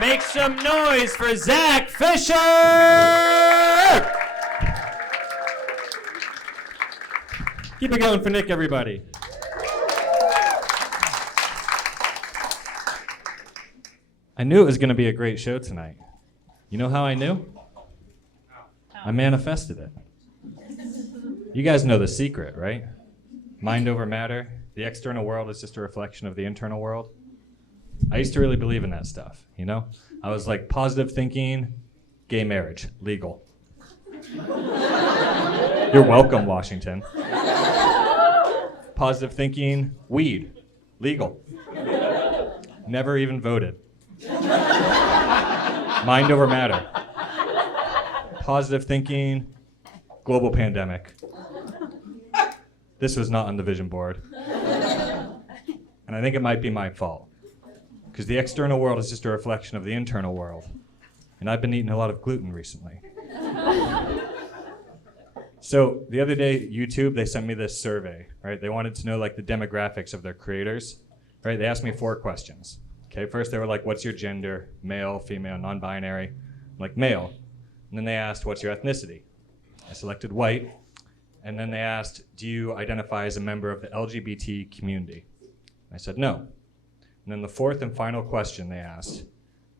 Make some noise for Xack Fischer! Keep it going for Nick, everybody. I knew it was going to be a great show tonight. You know how I knew? I manifested it. You guys know the secret, right? Mind over matter. The external world is just a reflection of the internal world. I used to really believe in that stuff, you know? I was like, positive thinking, gay marriage, legal. You're welcome, Washington. Positive thinking, weed, legal. Never even voted. Mind over matter. Positive thinking, global pandemic. This was not on the vision board. And I think it might be my fault. Because the external world is just a reflection of the internal world. And I've been eating a lot of gluten recently. So the other day, YouTube, they sent me this survey, right? They wanted to know like the demographics of their creators, right? They asked me 4 questions. Okay, first they were like, what's your gender? Male, female, non-binary? I'm like, male. And then they asked, what's your ethnicity? I selected white. And then they asked, do you identify as a member of the LGBT community? I said, no. And then the 4th and final question they asked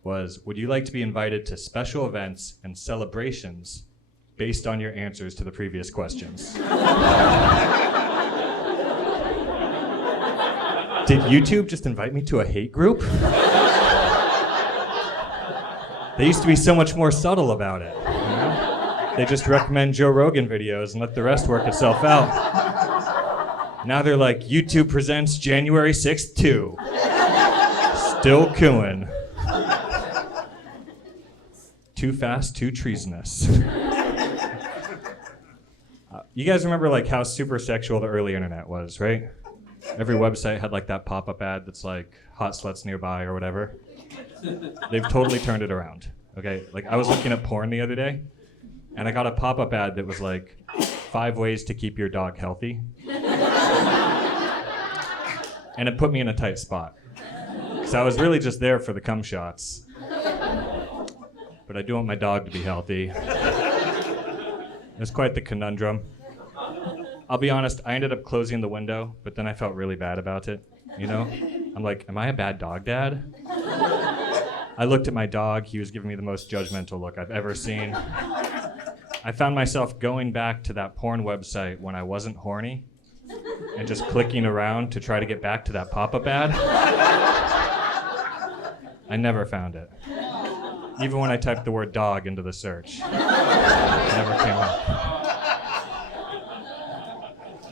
was, would you like to be invited to special events and celebrations based on your answers to the previous questions? Did YouTube just invite me to a hate group? They used to be so much more subtle about it. You know? They just recommend Joe Rogan videos and let the rest work itself out. Now they're like, YouTube presents January 6th 2. Still cooing. Too fast, too treasonous. You guys remember like how super sexual the early internet was, right? Every website had like that pop-up ad that's like hot sluts nearby or whatever. They've totally turned it around. Okay, like I was looking at porn the other day and I got a pop-up ad that was like 5 ways to keep your dog healthy. And it put me in a tight spot. Because I was really just there for the cum shots. But I do want my dog to be healthy. It's quite the conundrum. I'll be honest, I ended up closing the window, but then I felt really bad about it, you know? I'm like, am I a bad dog dad? I looked at my dog, he was giving me the most judgmental look I've ever seen. I found myself going back to that porn website when I wasn't horny and just clicking around to try to get back to that pop-up ad. I never found it. Even when I typed the word dog into the search, it never came up.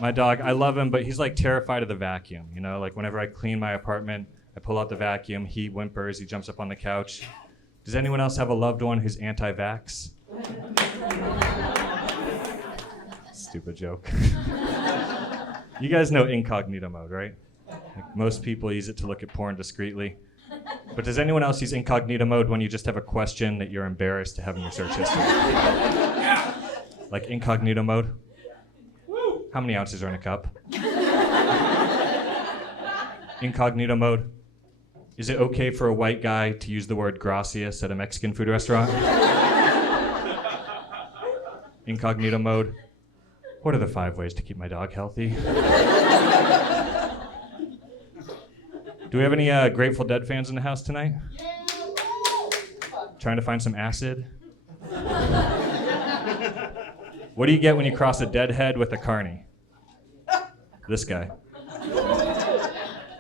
My dog, I love him, but he's like terrified of the vacuum, you know? Like whenever I clean my apartment, I pull out the vacuum, he whimpers, he jumps up on the couch. Does anyone else have a loved one who's anti-vax? Stupid joke. You guys know incognito mode, right? Like most people use it to look at porn discreetly. But does anyone else use incognito mode when you just have a question that you're embarrassed to have in your search history? Like incognito mode? How many ounces are in a cup? Incognito mode. Is it okay for a white guy to use the word gracias at a Mexican food restaurant? Incognito mode. What are the 5 ways to keep my dog healthy? Do we have any Grateful Dead fans in the house tonight? Trying to find some acid? What do you get when you cross a dead head with a carny? This guy.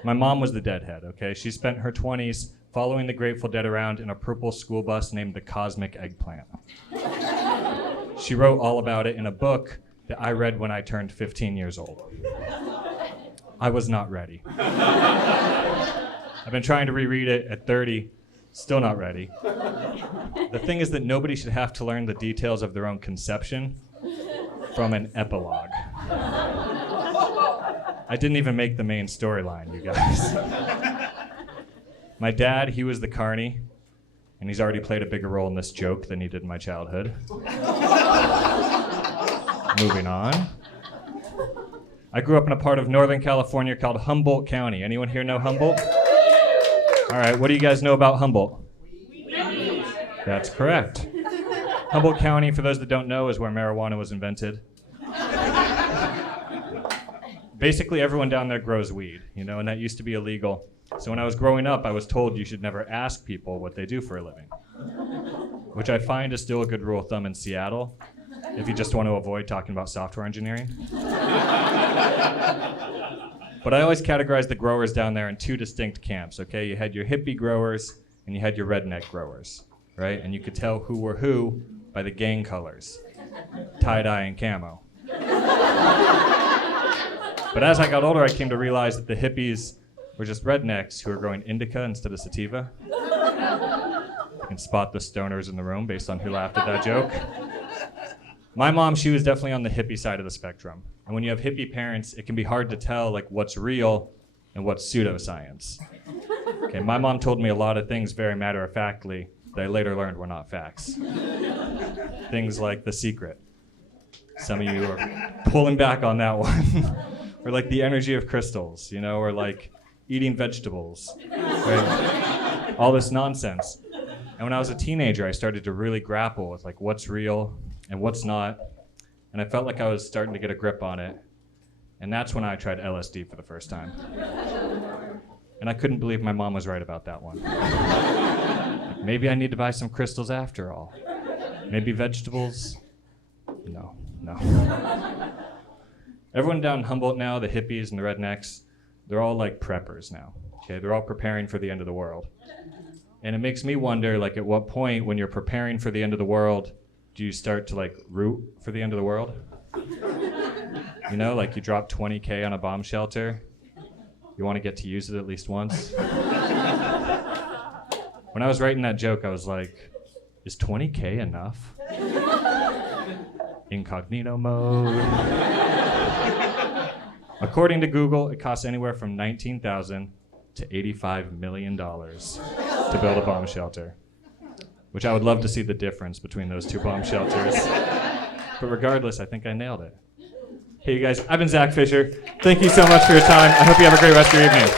My mom was the deadhead, okay? She spent her 20s following the Grateful Dead around in a purple school bus named the Cosmic Eggplant. She wrote all about it in a book that I read when I turned 15 years old. I was not ready. I've been trying to reread it at 30, still not ready. The thing is that nobody should have to learn the details of their own conception from an epilogue. I didn't even make the main storyline, you guys. My dad, he was the carny, and he's already played a bigger role in this joke than he did in my childhood. Moving on. I grew up in a part of Northern California called Humboldt County. Anyone here know Humboldt? All right, what do you guys know about Humboldt? That's correct. Humboldt County, for those that don't know, is where marijuana was invented. Basically, everyone down there grows weed, and that used to be illegal. So when I was growing up, I was told you should never ask people what they do for a living, which I find is still a good rule of thumb in Seattle, if you just want to avoid talking about software engineering. But I always categorized the growers down there in two distinct camps, okay? You had your hippie growers and you had your redneck growers, right? And you could tell who were who by the gang colors, tie-dye and camo. But as I got older, I came to realize that the hippies were just rednecks who were growing indica instead of sativa. You can spot the stoners in the room based on who laughed at that joke. My mom, she was definitely on the hippie side of the spectrum. And when you have hippie parents, it can be hard to tell what's real and what's pseudoscience. Okay, my mom told me a lot of things very matter-of-factly that I later learned were not facts. Things like The Secret. Some of you are pulling back on that one. Or the energy of crystals, or eating vegetables. Right? All this nonsense. And when I was a teenager, I started to really grapple with what's real and what's not. And I felt like I was starting to get a grip on it. And that's when I tried LSD for the first time. And I couldn't believe my mom was right about that one. Maybe I need to buy some crystals after all. Maybe vegetables? No. Everyone down in Humboldt now, the hippies and the rednecks, they're all preppers now. Okay, they're all preparing for the end of the world. And it makes me wonder, at what point when you're preparing for the end of the world, do you start to root for the end of the world? You drop $20K on a bomb shelter. You want to get to use it at least once. When I was writing that joke, I was like, is $20K enough? Incognito mode. According to Google, it costs anywhere from $19,000 to $85 million to build a bomb shelter, which I would love to see the difference between those two bomb shelters. But regardless, I think I nailed it. Hey, you guys, I've been Xack Fischer. Thank you so much for your time. I hope you have a great rest of your evening.